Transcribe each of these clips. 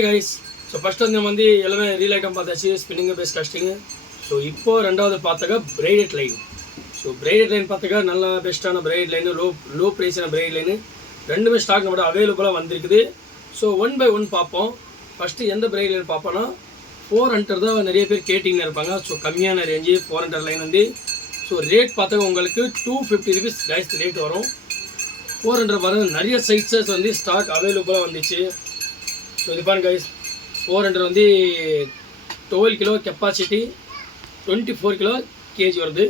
Hi guys. So first வந்து நம்ம வந்து எல்லாமே ரீல் ஐட்டம் பார்த்தாச்சு, ஸ்பின்னிங்கு பேஸ் காஸ்டிங்கு. ஸோ இப்போது ரெண்டாவது பார்த்தாக்கா braided line. So braided line பார்த்தாக்கா நல்லா பெஸ்ட்டான பிரைடட் லைனு, லோ ப்ரைஸான பிரைடட் லைனு ரெண்டுமே ஸ்டாக் நம்மளோட அவைலபிளாக வந்திருக்குது. ஸோ 1 by 1 பார்ப்போம். ஃபஸ்ட்டு எந்த பிரைடட் லைன் பார்ப்போன்னா 400 தான் நிறைய பேர் கேட்டிங்கன்னு இருப்பாங்க. ஸோ கம்மியான ரேஞ்சு 400 லைன் வந்து. ஸோ ரேட் பார்த்தாக்க உங்களுக்கு 250 rupees கைஸ் ரேட் வரும். 400 பாருங்கள், நிறைய சைஸஸ் வந்து ஸ்டாக் அவைலபிளாக வந்துச்சு. ஸோ இது பாருங்க கைஸ், 400 வந்து 12 கிலோ கெப்பாசிட்டி, 24 கிலோ கேஜி வருது.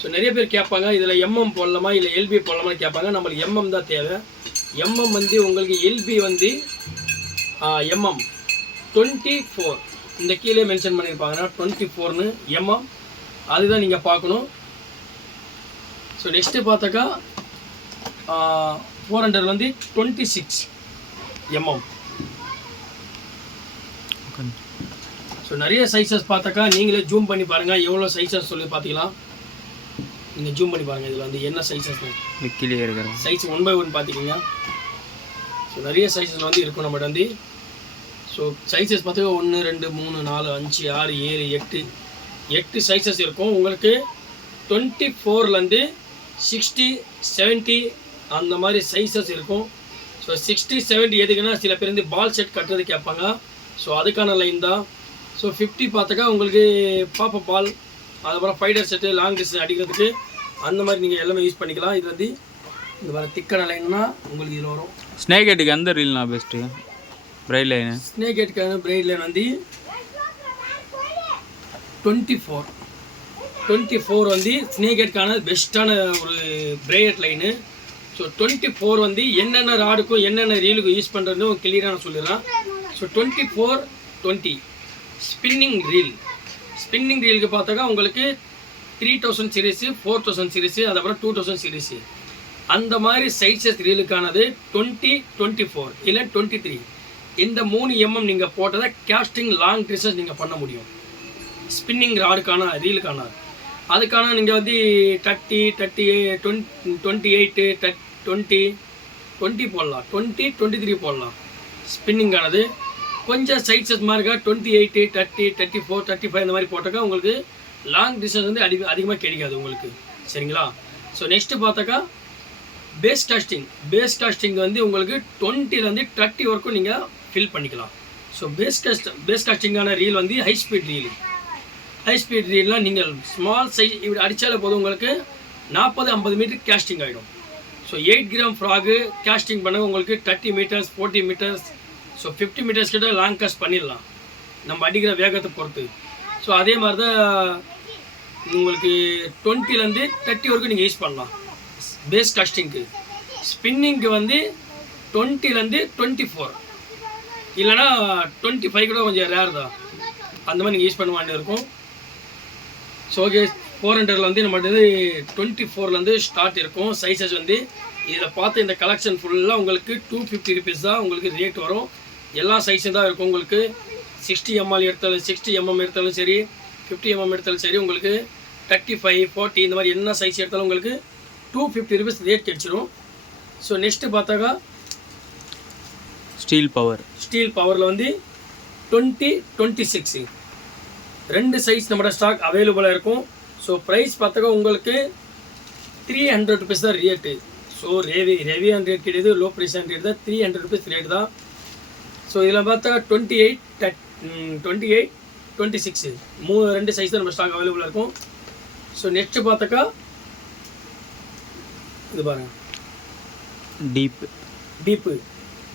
ஸோ நிறைய பேர் கேட்பாங்க இதில் எம்எம் போடலாமா இல்லை எல்பி போடலாமான்னு கேட்பாங்க. நம்மளுக்கு எம்எம் தான் தேவை. எம்எம் வந்து உங்களுக்கு எல்பி வந்து எம்எம் 24 இந்த கீழே மென்ஷன் பண்ணியிருப்பாங்கன்னா 24ன்னு எம்எம், அதுதான் நீங்கள் பார்க்கணும். ஸோ நெக்ஸ்ட்டு பார்த்தாக்கா 400 வந்து 26 எம்எம். ஸோ நிறைய சைஸஸ் பார்த்தாக்கா நீங்களே ஜூம் பண்ணி பாருங்கள், எவ்வளோ சைஸஸ் சொல்லி பார்த்துக்கலாம். நீங்கள் ஜூம் பண்ணி பாருங்கள் இதில் வந்து என்ன சைஸஸ் கீழே இருக்கிற சைஸ் 1 by 1 பார்த்துக்கிங்க. ஸோ நிறைய சைஸில் வந்து இருக்கும் நம்மகிட்ட வந்து. ஸோ சைஸஸ் பார்த்தாக்கா 1 2 3 4 5 6 7 8 சைஸஸ் இருக்கும் உங்களுக்கு. 24லேருந்து 60 70 அந்த மாதிரி சைஸஸ் இருக்கும். ஸோ 60 70 எதுக்குன்னா சில பேர் வந்து பால் செட் கட்டுறது கேட்பாங்க. ஸோ அதுக்கான லைன் தான். ஸோ 50 பார்த்தாக்கா உங்களுக்கு பாப்பா பால், அதுக்கப்புறம் ஃபைடர் செட்டு, லாங் டிஸ்டன்ஸ் அடிக்கிறதுக்கு அந்த மாதிரி நீங்கள் எல்லாமே யூஸ் பண்ணிக்கலாம். இது வந்து இந்த வர திக்கான லைன்னா உங்களுக்கு இதில் வரும். ஸ்னேக் ஹெட்டுக்கு எந்த ரீல்னா பெஸ்ட்டு பிரைட் லைனு? ஸ்னேக் ஹெட்டுக்கான பிரைட் லைன் வந்து 24 வந்து ஸ்னேக் ஹெட்டுக்கான பெஸ்ட்டான ஒரு பிரைட் லைனு. ஸோ 24 வந்து என்னென்ன ராடுக்கும் என்னென்ன ரீலுக்கும் யூஸ் பண்ணுறதுன்னு கிளியராக நான் சொல்லிடுறேன். ஸோ 24-20 ஸ்பின்னிங் ரீலுக்கு பார்த்தாக்கா உங்களுக்கு 3000 சீரீஸு, 4000 சீரீஸு, அதுக்கப்புறம் 2000 சீரீஸு அந்த மாதிரி சைஸஸ் ரீலுக்கானது 20-24 இல்லை 23 இந்த 3 mm நீங்கள் போட்டதை கேஸ்டிங் லாங் டிஸ்டன்ஸ் நீங்கள் பண்ண முடியும். ஸ்பின்னிங் ராடுக்கான ரீலுக்கான அதுக்கான நீங்கள் வந்து 30 38 28 20 போடலாம், 20-23 போடலாம். ஸ்பின்னிங்கானது கொஞ்சம் சைஸஸ் மாதிரி 28 30 34 35 இந்த மாதிரி போட்டாக்கா உங்களுக்கு லாங் டிஸ்டன்ஸ் வந்து அதிகமாக கிடைக்காது உங்களுக்கு, சரிங்களா? ஸோ நெக்ஸ்ட்டு பார்த்தாக்கா பேஸ் காஸ்டிங் வந்து உங்களுக்கு 20லேருந்து 30 வரைக்கும் நீங்கள் ஃபில் பண்ணிக்கலாம். ஸோ பேஸ் காஸ்டிங்கான ரீல் வந்து ஹை ஸ்பீட் ரீல்லாம் நீங்கள் ஸ்மால் சைஸ் இப்படி அடித்தாலே போதும் உங்களுக்கு 40-50 மீட்டர் கேஸ்டிங் ஆகிடும். ஸோ 8 கிராம் ஃப்ராகு கேஸ்டிங் பண்ண உங்களுக்கு 30 மீட்டர்ஸ் 40 மீட்டர்ஸ், ஸோ 50 மீட்டர்ஸ் கிட்ட லாங் காஸ்ட் பண்ணிடலாம் நம்ம அடிக்கிற வேகத்தை பொறுத்து. ஸோ அதே மாதிரி தான் உங்களுக்கு 20லேருந்து 30 வரைக்கும் நீங்கள் யூஸ் பண்ணலாம் பேஸ் காஸ்டிங்க்கு. ஸ்பின்னிங்க்கு வந்து 20லேருந்து 24 இல்லைனா 25 கூட கொஞ்சம் ரேர் தான், அந்த மாதிரி நீங்கள் யூஸ் பண்ண வேண்டியது இருக்கும். ஸோ ஓகே, 400 வந்து நம்மகிட்ட 24லேருந்து ஸ்டார்ட் இருக்கும் சைஸஸ் வந்து. இதில் பார்த்து இந்த கலெக்ஷன் ஃபுல்லாக உங்களுக்கு 250 rupees தான் உங்களுக்கு ரேட் வரும். எல்லா சைஸும் தான் இருக்கும் உங்களுக்கு. 60 mm எடுத்தாலும் 60 mm எடுத்தாலும் சரி, 50 mm எடுத்தாலும் சரி, உங்களுக்கு 35 40 இந்த மாதிரி என்ன சைஸ் எடுத்தாலும் உங்களுக்கு 250 rupees ரேட் கிடச்சிடும். ஸோ நெக்ஸ்ட்டு பார்த்தாக்கா ஸ்டீல் பவரில் வந்து 20-26 ரெண்டு சைஸ் நம்மளோட ஸ்டாக் அவைலபிளாக இருக்கும். ஸோ ப்ரைஸ் பார்த்தாக்கா உங்களுக்கு 300 rupees தான் ரேட்டு. ஸோ ஹெவியான ரேட் கிடையாது, லோ ப்ரைஸான ரேட் தான், 300 rupees ரேட் தான். ஸோ இதில் பார்த்தா 28-26 ரெண்டு சைஸ் தான் நம்ம ஸ்டாக் அவைலபிளாக இருக்கும். ஸோ நெக்ஸ்ட்டு பார்த்தாக்கா இது பாருங்கள்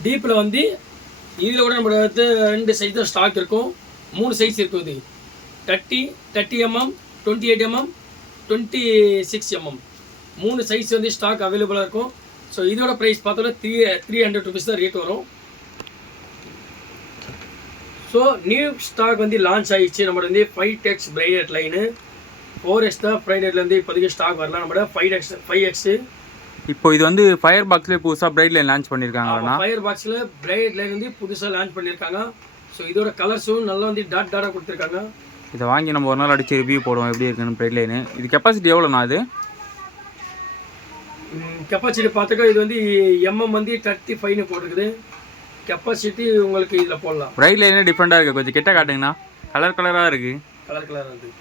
டீப்பில் வந்து இதில் கூட நம்ம ரெண்டு சைஸ் தான் ஸ்டாக் இருக்கும். 3 சைஸ் இருக்கும். இது 30 mm 28 mm 26 mm 3 சைஸ் வந்து ஸ்டாக் அவைலபிளாக இருக்கும். ஸோ இதோட ப்ரைஸ் பார்த்தோன்னா 300 rupees தான் ரேட் வரும். ஸோ நியூ ஸ்டாக் வந்து லான்ச் ஆகிடுச்சு நம்மளோட வந்து 5x பிரைடட் லைனு. 4x தான் பிரைடட்லேருந்து இப்போதைக்கு ஸ்டாக் வரலாம். நம்மளோட 5x. இப்போ இது வந்து ஃபயர் பாக்ஸ்லேயே புதுசாக பிரைட் லைன் லான்ச் பண்ணியிருக்காங்க. ஃபயர் பாக்ஸில் பிரைட் லைன் வந்து புதுசாக லான்ச் பண்ணியிருக்காங்க. ஸோ இதோட கலர்ஸும் நல்லா வந்து டாட்டாக கொடுத்துருக்காங்க. இதை வாங்கி நம்ம ஒரு நாள் அடித்து ரிவ்யூ போடுவோம் எப்படி இருக்குன்னு பிரைட் லைனு. இது கெப்பாசிட்டி எவ்வளோண்ணா? அது கெப்பாசிட்டி பார்த்தாக்கா இது வந்து எம்எம் வந்து 35ன்னு போட்டிருக்குது. கெப்பாசிட்டி உங்களுக்கு இதில் போடலாம். பிரைட் லைனே டிஃப்ரெண்ட்டாக இருக்குது, கொஞ்சம் கிட்ட காட்டுங்கண்ணா. கலராக இருக்குது. கலராக இருக்குது.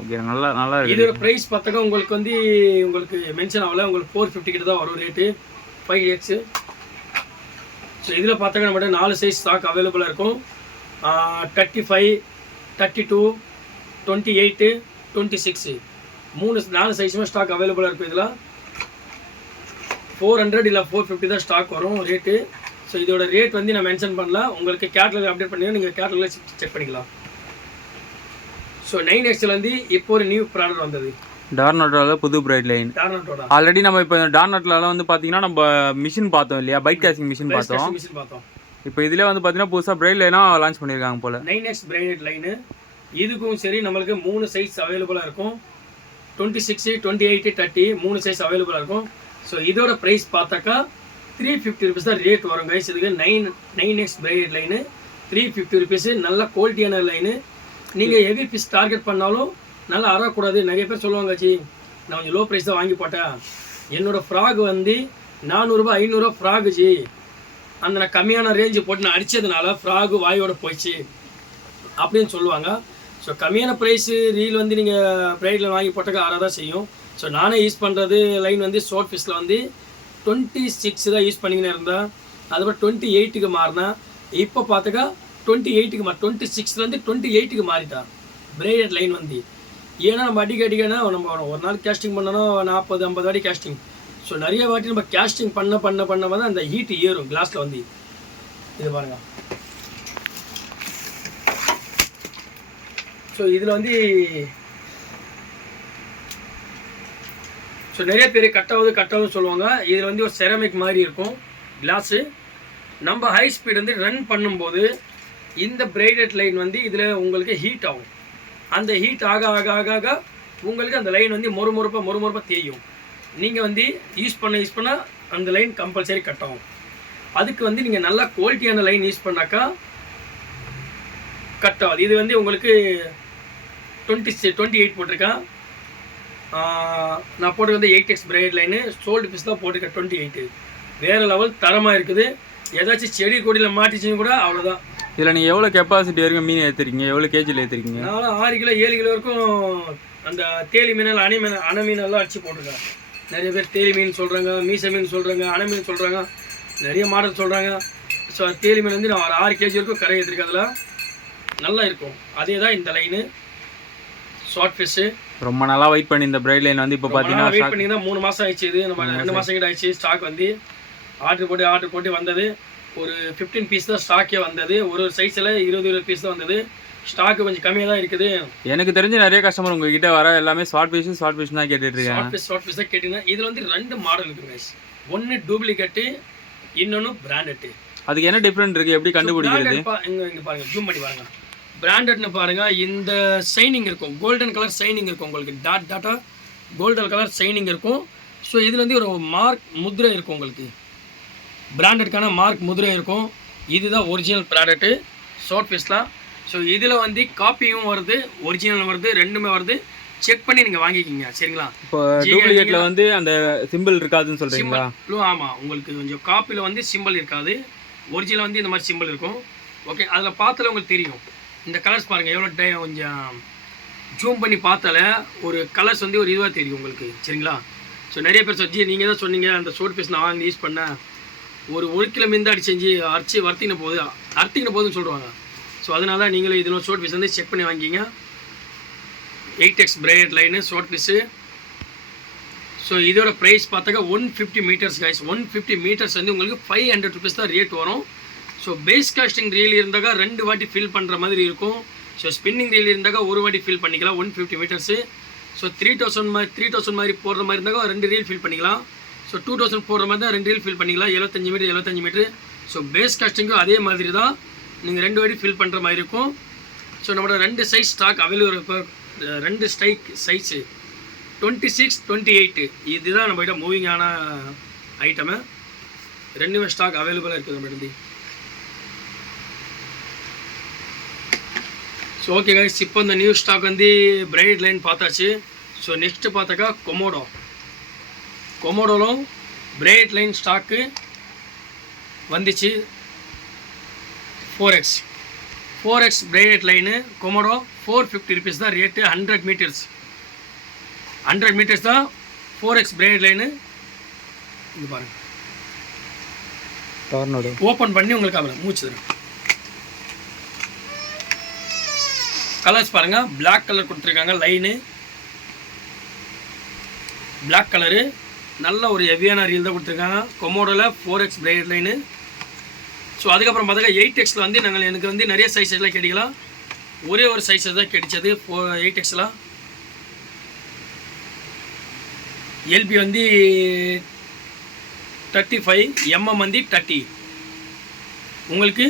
ஓகே, நல்லா இருக்குது. இதோட ப்ரைஸ் பார்த்தாக்கா உங்களுக்கு மென்ஷன் ஆகல, உங்களுக்கு 450 கிட்ட தான் வரும் ரேட்டு 5X. ஸோ இதில் பார்த்தாக்கா நம்மகிட்ட 4 சைஸ் ஸ்டாக் அவைலபிளாக இருக்கும். 35, 32, 28, 26 4 சைஸுமே ஸ்டாக் அவைலபிளாக இருக்கும். இதில் 400 இல்லை 450 தான் ஸ்டாக் வரும் ரேட்டு. ஸோ இதோட ரேட் வந்து நான் மென்ஷன் பண்ணல, உங்களுக்கு கேட்லாக் அப்டேட் பண்ணிங்கன்னா நீங்கள் கேட்லாகில் செக் பண்ணிக்கலாம். ஸோ 9Xல வந்து இப்போ ஒரு நியூ ப்ராடக்ட் வந்தது, டார்னட்டோட புது பிரைட் லைன். ஆல்ரெடி நம்ம இப்போ டார்னட்லாம் வந்து பார்த்தீங்கன்னா நம்ம மிஷின் பார்த்தோம் இல்லையா, பைக் கேசிங் மிஷின் பார்த்தோம். இப்போ இதில் வந்து பார்த்தீங்கன்னா புதுசாக பிரைட் லைனாக லான்ச் பண்ணியிருக்காங்க போல். 9X bright line. இதுக்கும் சரி நம்மளுக்கு 3 சைஸ் அவைலபிளாக இருக்கும். 26, 28, 30 3 சைஸ் அவைலபிளாக இருக்கும். ஸோ இதோட ப்ரைஸ் பார்த்தாக்கா 350 rupees தான் ரேட் வரும் கைஸ். இதுக்கு 9X பிரைட் லைனு 350 rupees. நல்ல குவாலிட்டியான லைனு. நீங்கள் ஹெவி பீஸ் டார்கெட் பண்ணாலும் நல்லா அறக்கூடாது. நிறைய பேர் சொல்லுவாங்க, ஜி நான் கொஞ்சம் லோ ப்ரைஸ் தான் வாங்கி போட்டேன், என்னோடய ஃப்ராக் வந்து 400 ரூபா 500 ஃப்ராகு ஜி, அந்த நான் கம்மியான ரேஞ்சு போட்டு நான் அடித்ததுனால ஃப்ராகு வாயோட போயிடுச்சு அப்படின்னு சொல்லுவாங்க. ஸோ கம்மியான ப்ரைஸு ரீல் வந்து நீங்கள் ப்ரைட்டில் வாங்கி போட்டாக்கா அரை தான் செய்யும். ஸோ நானே யூஸ் பண்ணுறது லைன் வந்து ஷார்ட் பீஸில் வந்து 26 தான் யூஸ் பண்ணிக்கினே இருந்தேன். அதுக்கப்புறம் 28க்கு மாறினேன். இப்போ பார்த்தாக்கா 28க்கு 26லேருந்து 28க்கு மாறிட்டான் பிரைடட் லைன் வந்து. ஏன்னா நம்ம அடிக்கடிக்கனா நம்ம ஒரு நாள் கேஸ்டிங் பண்ணணும் 40-50 வாட்டி கேஸ்டிங். ஸோ நிறைய வாட்டி நம்ம கேஸ்டிங் பண்ண வந்து அந்த ஹீட் ஏறும் கிளாஸில் வந்து. இது பாருங்கள். ஸோ இதில் வந்து ஸோ நிறைய பேர் கட்டாவது சொல்லுவாங்க. இதில் வந்து ஒரு செரமிக் மாதிரி இருக்கும் கிளாஸு. நம்ம ஹை ஸ்பீட் வந்து ரன் பண்ணும்போது இந்த பிரைடட் லைன் வந்து இதில் உங்களுக்கு ஹீட் ஆகும். அந்த ஹீட் ஆக உங்களுக்கு அந்த லைன் வந்து மொறுமொறுப்பாக தேயும். நீங்கள் வந்து யூஸ் பண்ண அந்த லைன் கம்பல்சரி கட் ஆகும். அதுக்கு வந்து நீங்கள் நல்லா குவாலிட்டியான லைன் யூஸ் பண்ணாக்கா கட் ஆகுது. இது வந்து உங்களுக்கு 28 போட்டிருக்கேன். நான் போட்டு வந்து 8X braid line sold piece தான் போட்டிருக்கேன். 28 வேறு லெவல் தரமாக இருக்குது. ஏதாச்சும் செடி கொடியில் மாட்டிச்சின்னு கூட அவ்வளோதான். இதில் நீங்கள் எவ்வளோ கெப்பாசிட்டி வரைக்கும் மீன் ஏற்றுறீங்க, எவ்வளோ கேஜியில் ஏற்றுறீங்க? நான் 6 கிலோ 7 கிலோ வரைக்கும் அந்த தேலி மீனல் அணை மீனெல்லாம் அடிச்சு போட்டிருக்கேன். நிறைய பேர் தேலி மீன் சொல்கிறாங்க, மீச மீன் சொல்கிறாங்க, அணை மீன் சொல்கிறாங்க, நிறைய மாடல் சொல்கிறாங்க. ஸோ தேலி மீன் வந்து நான் ஒரு 6 கேஜி வரைக்கும் கரை ஏற்றிருக்கேன். அதில் நல்லா இருக்கும். அதே தான் இந்த லைனு ஷார்ட் ஃபிஷ்ஷு. ரொம்ப நாளாக வெயிட் பண்ணி இந்த பிரைட் லைன் வந்து இப்போ பார்த்தீங்கன்னா வெயிட் பண்ணிங்கன்னா 3 மாதம் ஆயிடுச்சு. இது நம்ம 2 மாதம் கிட்ட ஆயிடுச்சு. ஸ்டாக் வந்து ஆர்டர் போட்டு வந்தது. ஒரு 15 பீஸ் தான் ஸ்டாக்கே வந்தது. ஒரு சைஸில் 20 பீஸ் தான் வந்தது. ஸ்டாக்கு கொஞ்சம் கம்மியாக தான் இருக்குது. எனக்கு தெரிஞ்ச நிறைய கஸ்டமர் உங்ககிட்ட வர எல்லாமே ஷார்ட் பீஸ் தான் கேட்டுட்டு இருக்காங்க. ஷார்ட் பீஸ் தான் கேட்டீங்கன்னா இதில் வந்து 2 மாடல் இருக்குங்க. ஒன்று டூப்ளிகேட்டு, இன்னொன்று பிராண்டட்டு. அதுக்கு என்ன டிஃப்ரெண்ட் இருக்குது, எப்படி கண்டுபிடிக்கிறது? இங்கே பாருங்கள், ஜூம் பண்ணி பாருங்கள். பிராண்டட்னு பாருங்கள், இந்த ஷைனிங் இருக்கும், கோல்டன் கலர் ஷைனிங் இருக்கும். உங்களுக்கு டாட்டாக கோல்டன் கலர் ஷைனிங் இருக்கும். ஸோ இதில் வந்து ஒரு மார்க் முதிரை இருக்கும். உங்களுக்கு பிராண்டட்கான மார்க் முதிரை இருக்கும். இதுதான் ஒரிஜினல் ப்ராடக்ட்டு ஷார்ட் பீஸ்லாம். ஸோ இதில் வந்து காப்பியும் வருது, ஒரிஜினல் வருது, ரெண்டுமே வருது. செக் பண்ணி நீங்கள் வாங்கிக்கிங்க, சரிங்களா? இப்போ டூப்ளிகேட்டில் வந்து அந்த சிம்பிள் இருக்காதுன்னு சொல்கிறீங்களா? ஆமாம், உங்களுக்கு கொஞ்சம் காப்பியில் வந்து சிம்பிள் இருக்காது, ஒரிஜினல் வந்து இந்த மாதிரி சிம்பிள் இருக்கும். ஓகே, அதில் பார்த்தாலே உங்களுக்கு தெரியும். இந்த கலர்ஸ் பாருங்கள் எவ்வளோ கொஞ்சம் ஜூம் பண்ணி பார்த்தாலே ஒரு கலர்ஸ் வந்து ஒரு இதுவாக தெரியும் உங்களுக்கு, சரிங்களா? ஸோ நிறைய பேர் சொல்லி நீங்கள் தான் சொன்னீங்க அந்த ஷார்ட் பீஸ் நான் வாங்கி யூஸ் பண்ணேன், ஒரு கிலோ மீந்தாடி செஞ்சு அரைச்சி அறுத்திக்கின போதுன்னு சொல்லுவாங்க. ஸோ அதனால தான் நீங்களும் இதில் ஷார்ட் பீஸ் வந்து செக் பண்ணி வாங்கிக்கிங்க. 8X braid line short piece. So இதோட ப்ரைஸ் பார்த்தாக்கா 150 மீட்டர்ஸ் கைஸ். 150 மீட்டர்ஸ் வந்து உங்களுக்கு 500 rupees தான் ரேட் வரும். ஸோ பேஸ் காஸ்டிங் ரீல் இருந்தாக்கா 2 வாட்டி ஃபில் பண்ணுற மாதிரி இருக்கும். ஸோ ஸ்பின்னிங் ரீல் இருந்தாக்கா ஒரு வாட்டி ஃபில் பண்ணிக்கலாம் 150 மீட்டர்ஸு. ஸோ 3000 மாதிரி போடுற மாதிரி இருந்தாக்கா 2 ரீல் ஃபில் பண்ணிக்கலாம். ஸோ 2000 போடுற மாதிரி தான் 2 ரீல் ஃபில் பண்ணிக்கலாம். 75 மீட்டர். ஸோ பேஸ் காஸ்டிங்கும் அதே மாதிரி தான், நீங்கள் 2 வாட்டி ஃபில் பண்ணுற மாதிரி இருக்கும். ஸோ நம்மளோட 2 சைஸ் ஸ்டாக் அவைலபிள். இப்போ 2 சைஸு 26, 28 இதுதான் நம்மகிட்ட மூவிங்கான ஐட்டமு. 2மே ஸ்டாக் அவைலபிளாக இருக்குது நம்மகிட்ட. ஸோ ஓகே கைஸ், இப்போ இந்த நியூ ஸ்டாக் வந்து பிரைட் லைன் பார்த்தாச்சு. ஸோ நெக்ஸ்ட்டு பார்த்தாக்கா கொமோடோலும் பிரைட் லைன் ஸ்டாக்கு வந்துச்சு. 4x braided line Komodo 450 rupees தான் ரேட்டு. 100 meters தான் 4x braided லைனு. இது பாருங்கள், டோர்னடோ ஓப்பன் பண்ணி உங்களுக்கு அப்புறம் மூச்சு தரும். கலர்ஸ் பாருங்கள், பிளாக் கலர் கொடுத்துருக்காங்க லைனு, பிளாக் கலரு, நல்ல ஒரு ஹெவியான ரீல் தான் கொடுத்துருக்காங்க. கொமோடோவில் 4x braided லைனு. ஸோ அதுக்கப்புறம் பார்த்தா 8xல வந்து எனக்கு வந்து நிறைய சைஸஸ்லாம் கிடைக்கலாம், ஒரே ஒரு சைஸஸ் தான் கிடைச்சது 8xல. எல்பி வந்து 35, mm வந்து 30. உங்களுக்கு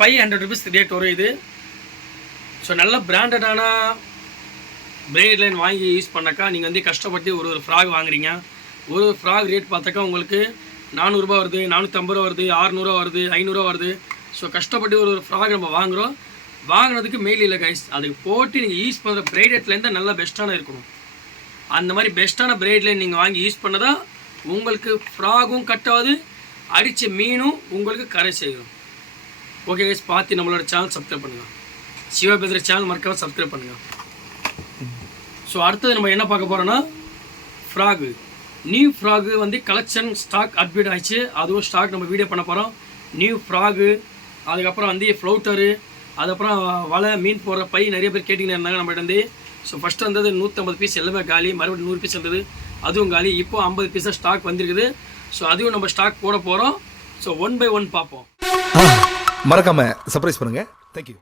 500 rupees ரேட் வரும் இது. ஸோ நல்ல பிராண்டடான braided லைன் வாங்கி யூஸ் பண்ணாக்கா நீங்கள் வந்து கஷ்டப்பட்டு ஒரு ஃப்ராக் வாங்குறீங்க. ஒரு ஃப்ராக் ரேட் பார்த்தாக்கா உங்களுக்கு 400 ரூபா வருது, 450 ரூபா வருது, 600 வருது, 500 வருது. ஸோ கஷ்டப்பட்டு ஒரு ஃப்ராக் நம்ம வாங்குகிறோம். வாங்கினதுக்கு மெயில் இல்லை கைஸ், அதுக்கு போட்டு நீங்கள் யூஸ் பண்ணுற braided லைன் தான் நல்லா பெஸ்ட்டான இருக்கணும். அந்த மாதிரி பெஸ்ட்டான braided லைன் நீங்கள் வாங்கி யூஸ் பண்ணதான் உங்களுக்கு ஃப்ராகும் கட்டாது, அடித்த மீனும் உங்களுக்கு கரை செய்யும். ஓகே கைஸ், பார்த்து நம்மளோட சேனல் சப்ஸ்கிரைப் பண்ணுங்கள். சிவா பேசுகிற சேனல் மறக்காம சப்ஸ்கிரைப் பண்ணுங்கள். ஸோ அடுத்தது நம்ம என்ன பார்க்க போகிறோன்னா ஃப்ராகு. நியூ ஃப்ராகு வந்து கலெக்ஷன் ஸ்டாக் அப்டேட் ஆயிடுச்சு, அதுவும் ஸ்டாக் நம்ம வீடியோ பண்ண போகிறோம். நியூ ஃப்ராகு, அதுக்கப்புறம் வந்து ஃப்ளவுட்டரு, அதுக்கப்புறம் வலை, மீன் போடுற பை நிறைய பேர் கேட்டிங்கன்னா இருந்தாங்க நம்மகிட்ட வந்து. ஸோ ஃபஸ்ட்டு வந்தது 150 பீஸ் எல்லாமே காலி, மறுபடியும் 100 பீஸ் இருந்தது, அதுவும் காலி. இப்போ 50 பீஸ் ஸ்டாக் வந்திருக்குது. ஸோ அதுவும் நம்ம ஸ்டாக் போட போகிறோம். ஸோ 1 by 1 பார்ப்போம். மறக்காம சர்ப்ரைஸ் பண்ணுங்கள். தேங்க்யூ.